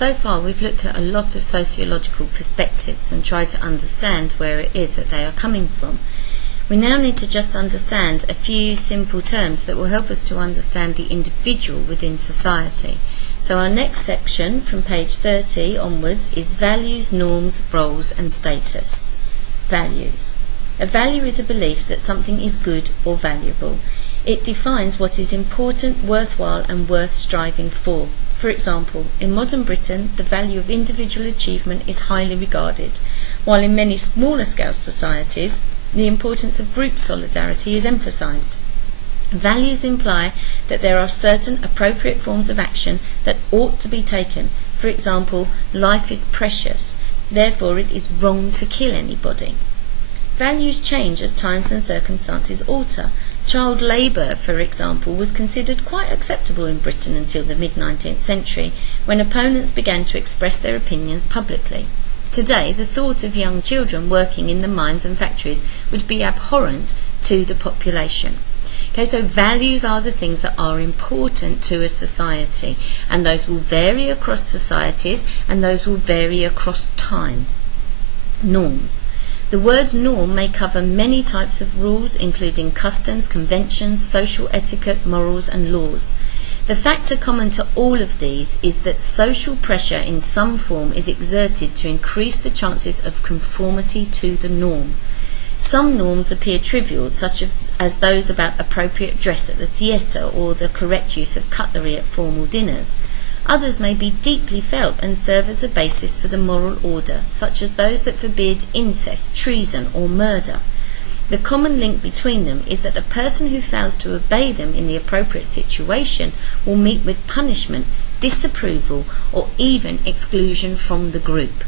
So far we've looked at a lot of sociological perspectives and tried to understand where it is that they are coming from. We now need to just understand a few simple terms that will help us to understand the individual within society. So our next section from page 30 onwards is values, norms, roles and status. Values. A value is a belief that something is good or valuable. It defines what is important, worthwhile and worth striving for. For example, in modern Britain, the value of individual achievement is highly regarded, while in many smaller scale societies, the importance of group solidarity is emphasised. Values imply that there are certain appropriate forms of action that ought to be taken. For example, life is precious, therefore it is wrong to kill anybody. Values change as times and circumstances alter. Child labour, for example, was considered quite acceptable in Britain until the mid-19th century, when opponents began to express their opinions publicly. Today, the thought of young children working in the mines and factories would be abhorrent to the population. Okay, so values are the things that are important to a society, and those will vary across societies, and those will vary across time. Norms. The word norm may cover many types of rules, including customs, conventions, social etiquette, morals and laws. The factor common to all of these is that social pressure in some form is exerted to increase the chances of conformity to the norm. Some norms appear trivial, such as those about appropriate dress at the theatre or the correct use of cutlery at formal dinners. Others may be deeply felt and serve as a basis for the moral order, such as those that forbid incest, treason or murder. The common link between them is that a person who fails to obey them in the appropriate situation will meet with punishment, disapproval or even exclusion from the group.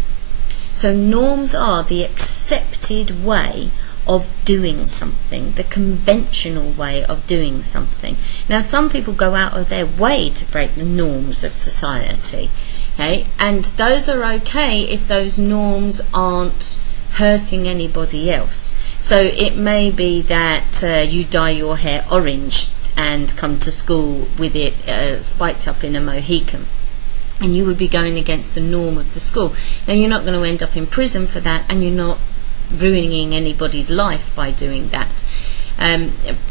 So norms are the accepted way of doing something, the conventional way of doing something. Now some people go out of their way to break the norms of society, okay? And those are okay if those norms aren't hurting anybody else. So it may be that you dye your hair orange and come to school with it spiked up in a mohican, and you would be going against the norm of the school. Now you're not going to end up in prison for that, and you're not ruining anybody's life by doing that.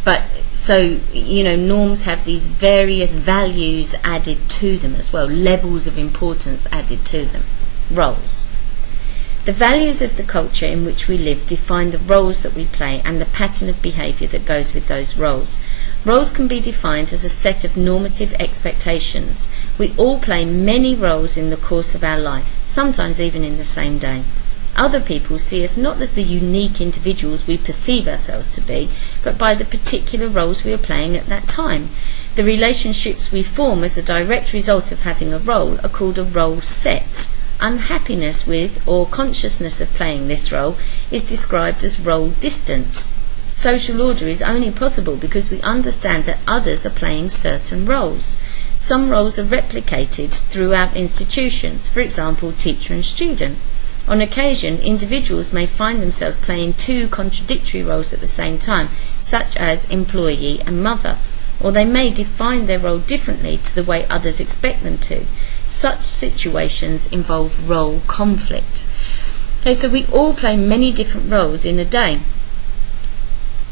But so, you know, norms have these various values added to them as well, levels of importance added to them. Roles. The values of the culture in which we live define the roles that we play and the pattern of behaviour that goes with those roles. Roles can be defined as a set of normative expectations. We all play many roles in the course of our life, sometimes even in the same day. Other people see us not as the unique individuals we perceive ourselves to be, but by the particular roles we are playing at that time. The relationships we form as a direct result of having a role are called a role set. Unhappiness with or consciousness of playing this role is described as role distance. Social order is only possible because we understand that others are playing certain roles. Some roles are replicated throughout institutions, for example, teacher and student. On occasion, individuals may find themselves playing two contradictory roles at the same time, such as employee and mother, or they may define their role differently to the way others expect them to. Such situations involve role conflict. Okay, so we all play many different roles in a day.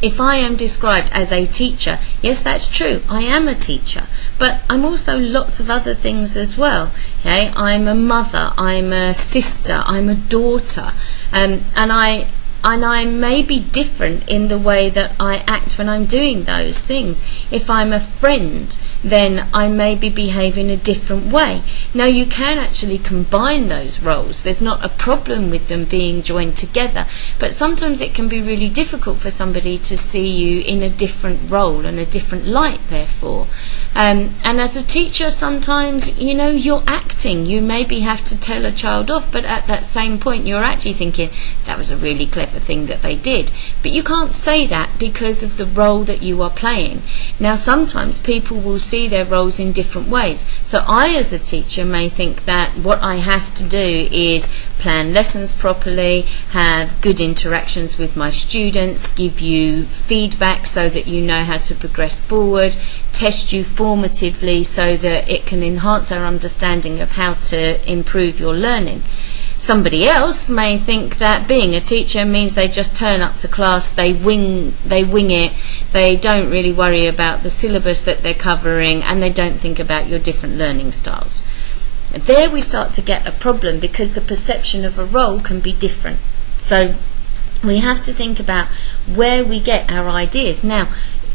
If I am described as a teacher, yes, that's true, I am a teacher, but I'm also lots of other things as well. Okay, I'm a mother, I'm a sister, I'm a daughter, and I may be different in the way that I act when I'm doing those things. If I'm a friend, then I may be behaving a different way. Now you can actually combine those roles. There's not a problem with them being joined together, but sometimes it can be really difficult for somebody to see you in a different role and a different light, therefore. And as a teacher, sometimes, you know, you're acting. You maybe have to tell a child off, but at that same point, you're actually thinking, that was a really clever thing that they did. But you can't say that because of the role that you are playing. Now, sometimes people will see their roles in different ways. So I, as a teacher, may think that what I have to do is plan lessons properly, have good interactions with my students, give you feedback so that you know how to progress forward, test you formatively so that it can enhance our understanding of how to improve your learning. Somebody else may think that being a teacher means they just turn up to class, they wing it, they don't really worry about the syllabus that they're covering, and they don't think about your different learning styles. There we start to get a problem, because the perception of a role can be different. So we have to think about where we get our ideas. Now,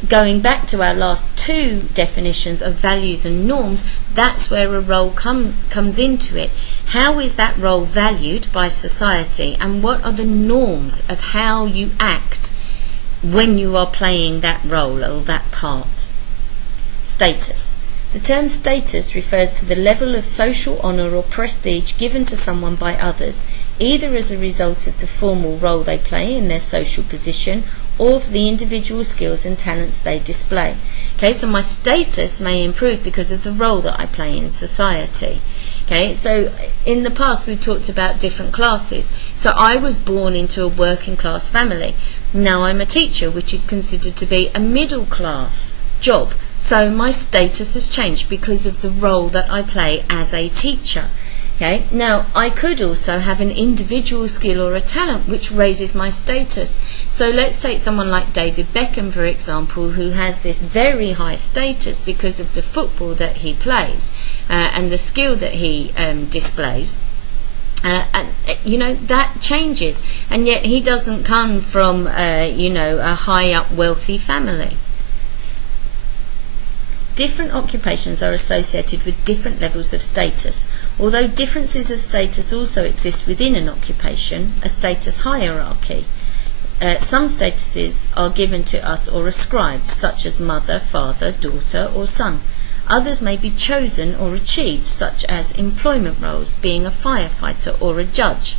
going back to our last two definitions of values and norms, that's where a role comes into it. How is that role valued by society, and what are the norms of how you act when you are playing that role or that part? Status. The term status refers to the level of social honour or prestige given to someone by others, either as a result of the formal role they play in their social position or for the individual skills and talents they display. Okay, so my status may improve because of the role that I play in society. Okay, so in the past we've talked about different classes. So I was born into a working class family. Now I'm a teacher, which is considered to be a middle class job. So my status has changed because of the role that I play as a teacher. Okay, now I could also have an individual skill or a talent which raises my status. So let's take someone like David Beckham, for example, who has this very high status because of the football that he plays and the skill that he displays. And that changes, and yet he doesn't come from a high up wealthy family. Different occupations are associated with different levels of status. Although differences of status also exist within an occupation, a status hierarchy. Some statuses are given to us or ascribed, such as mother, father, daughter, or son. Others may be chosen or achieved, such as employment roles, being a firefighter or a judge.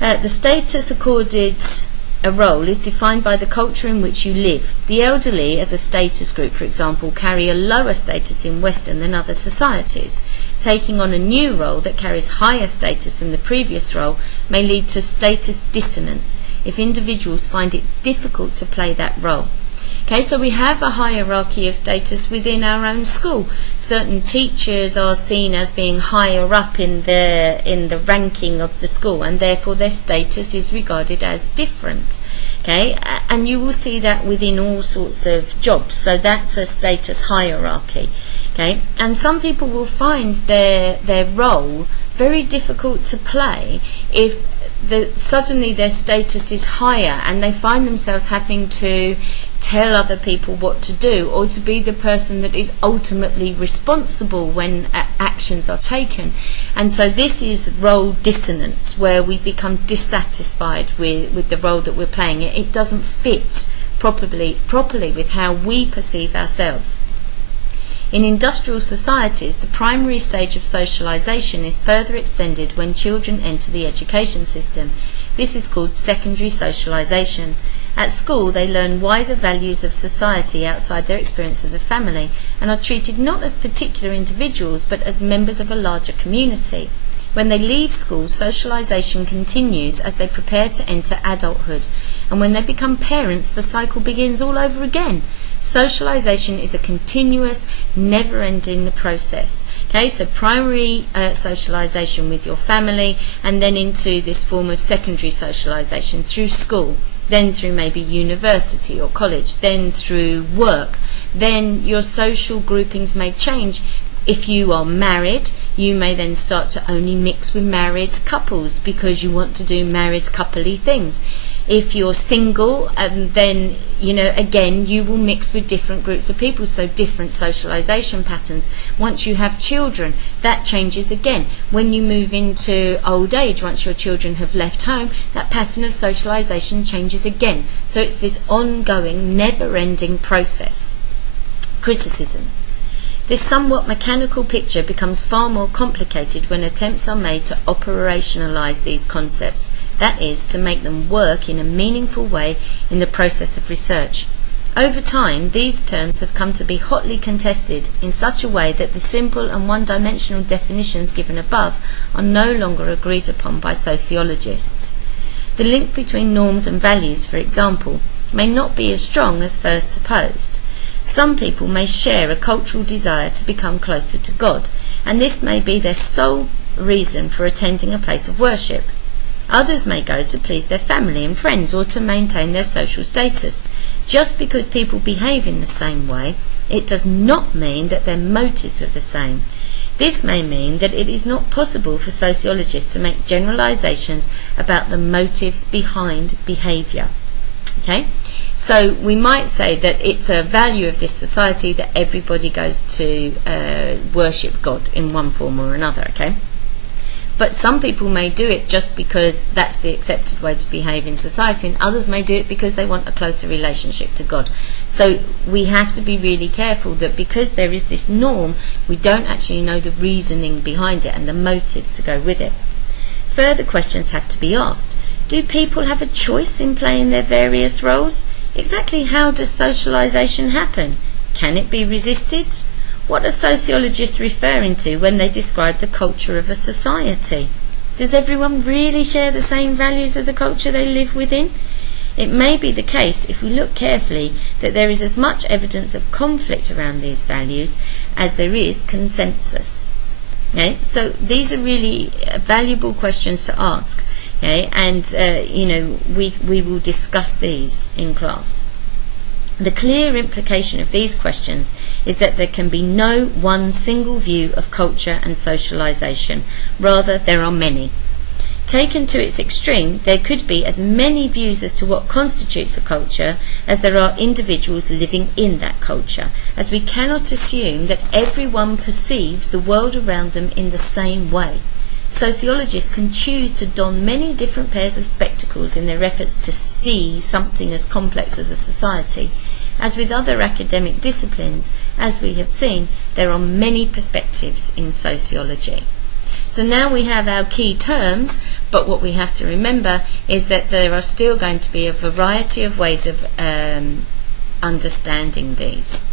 The status accorded a role is defined by the culture in which you live. The elderly, as a status group, for example, carry a lower status in Western than other societies. Taking on a new role that carries higher status than the previous role may lead to status dissonance if individuals find it difficult to play that role. Okay, so we have a hierarchy of status within our own school. Certain teachers are seen as being higher up in the ranking of the school, and therefore their status is regarded as different. Okay, and you will see that within all sorts of jobs. So that's a status hierarchy. Okay, and some people will find their role very difficult to play if suddenly their status is higher, and they find themselves having to tell other people what to do, or to be the person that is ultimately responsible when actions are taken. And so this is role dissonance, where we become dissatisfied with the role that we're playing. It doesn't fit properly with how we perceive ourselves. In industrial societies, the primary stage of socialization is further extended when children enter the education system. This is called secondary socialization. At school, they learn wider values of society outside their experience of the family, and are treated not as particular individuals but as members of a larger community. When they leave school, socialization continues as they prepare to enter adulthood, and when they become parents, the cycle begins all over again. Socialization is a continuous, never-ending process. Okay, so primary socialization with your family, and then into this form of secondary socialization through school, then through maybe university or college, then through work. Then your social groupings may change. If you are married, you may then start to only mix with married couples because you want to do married coupley things. If you're single, then, again, you will mix with different groups of people, so different socialization patterns. Once you have children, that changes again. When you move into old age, once your children have left home, that pattern of socialization changes again. So it's this ongoing, never-ending process. Criticisms. This somewhat mechanical picture becomes far more complicated when attempts are made to operationalize these concepts, that is, to make them work in a meaningful way in the process of research. Over time, these terms have come to be hotly contested in such a way that the simple and one-dimensional definitions given above are no longer agreed upon by sociologists. The link between norms and values, for example, may not be as strong as first supposed. Some people may share a cultural desire to become closer to God, and this may be their sole reason for attending a place of worship. Others may go to please their family and friends or to maintain their social status. Just because people behave in the same way, it does not mean that their motives are the same. This may mean that it is not possible for sociologists to make generalizations about the motives behind behavior. Okay? So we might say that it's a value of this society that everybody goes to worship God in one form or another, okay? But some people may do it just because that's the accepted way to behave in society, and others may do it because they want a closer relationship to God. So we have to be really careful that because there is this norm, we don't actually know the reasoning behind it and the motives to go with it. Further questions have to be asked. Do people have a choice in playing their various roles? Exactly how does socialization happen? Can it be resisted? What are sociologists referring to when they describe the culture of a society? Does everyone really share the same values of the culture they live within? It may be the case, if we look carefully, that there is as much evidence of conflict around these values as there is consensus. Okay? So these are really valuable questions to ask. Okay? And we will discuss these in class. The clear implication of these questions is that there can be no one single view of culture and socialization. Rather, there are many. Taken to its extreme, there could be as many views as to what constitutes a culture as there are individuals living in that culture, as we cannot assume that everyone perceives the world around them in the same way. Sociologists can choose to don many different pairs of spectacles in their efforts to see something as complex as a society. As with other academic disciplines, as we have seen, there are many perspectives in sociology. So now we have our key terms, but what we have to remember is that there are still going to be a variety of ways of understanding these.